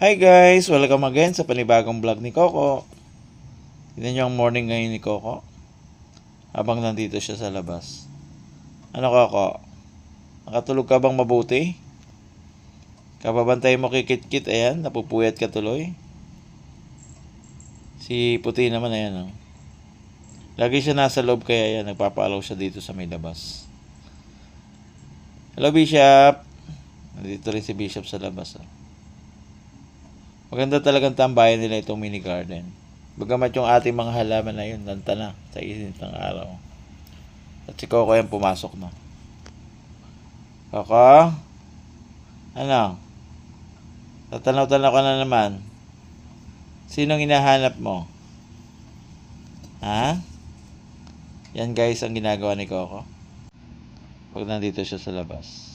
Hi guys! Welcome again sa panibagong vlog ni Coco. Tignan nyo ang morning ngayon ni Coco habang nandito siya sa labas. Ano Coco? Nakatulog ka bang mabuti? Kababantay mo kikit-kit, ayan, napupuyat ka tuloy. Si puti naman, ayan. Lagi siya nasa loob kaya yan, nagpapalaw siya dito sa may labas. Hello Bishop! Nandito rin si Bishop sa labas. Maganda talagang tambayan nila itong mini garden. Bagamat yung ating mga halaman na yun, nanta na sa init ng araw. At si Coco yung pumasok na. Coco? Ano? Tatanaw-tanaw ka na naman. Sinong hinahanap mo? Ha? Yan guys ang ginagawa ni Coco pag nandito siya sa labas.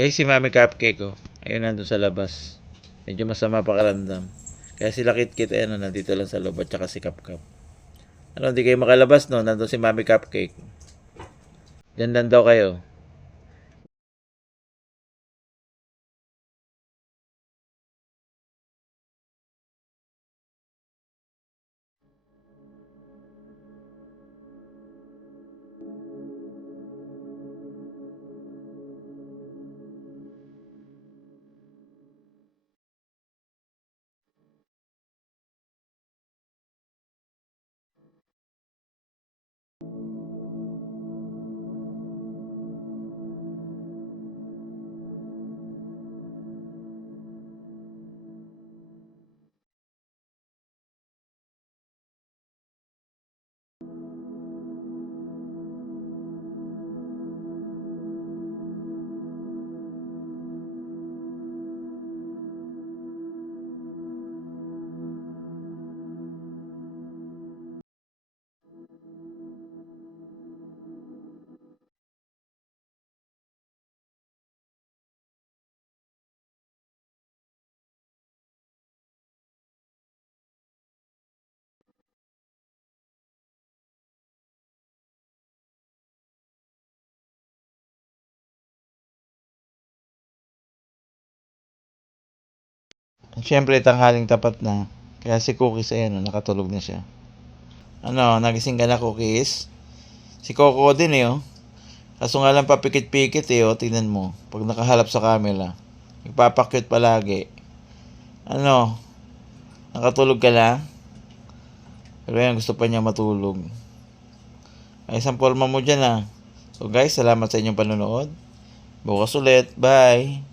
Guys, si Mami Cupcake ayun nandun sa labas. Medyo masama pakiramdam. Kaya sila Kit-Kit nandito lang sa loob at saka si Kapkap. Hindi kayo makalabas no? Nandun si Mami Cupcake. Diyan lang daw kayo. Siyempre, tanghaling tapat na. Kaya si Cookies, nakatulog na siya. Nagising ka na Cookies? Si Coco din Kaso nga lang papikit-pikit tingnan mo. Pag nakahalap sa camera. Nagpapakyut palagi. Nakatulog ka na? Pero yan, gusto pa niya matulog. Ay, isang forma mo dyan So guys, salamat sa inyong panonood. Bukas ulit. Bye!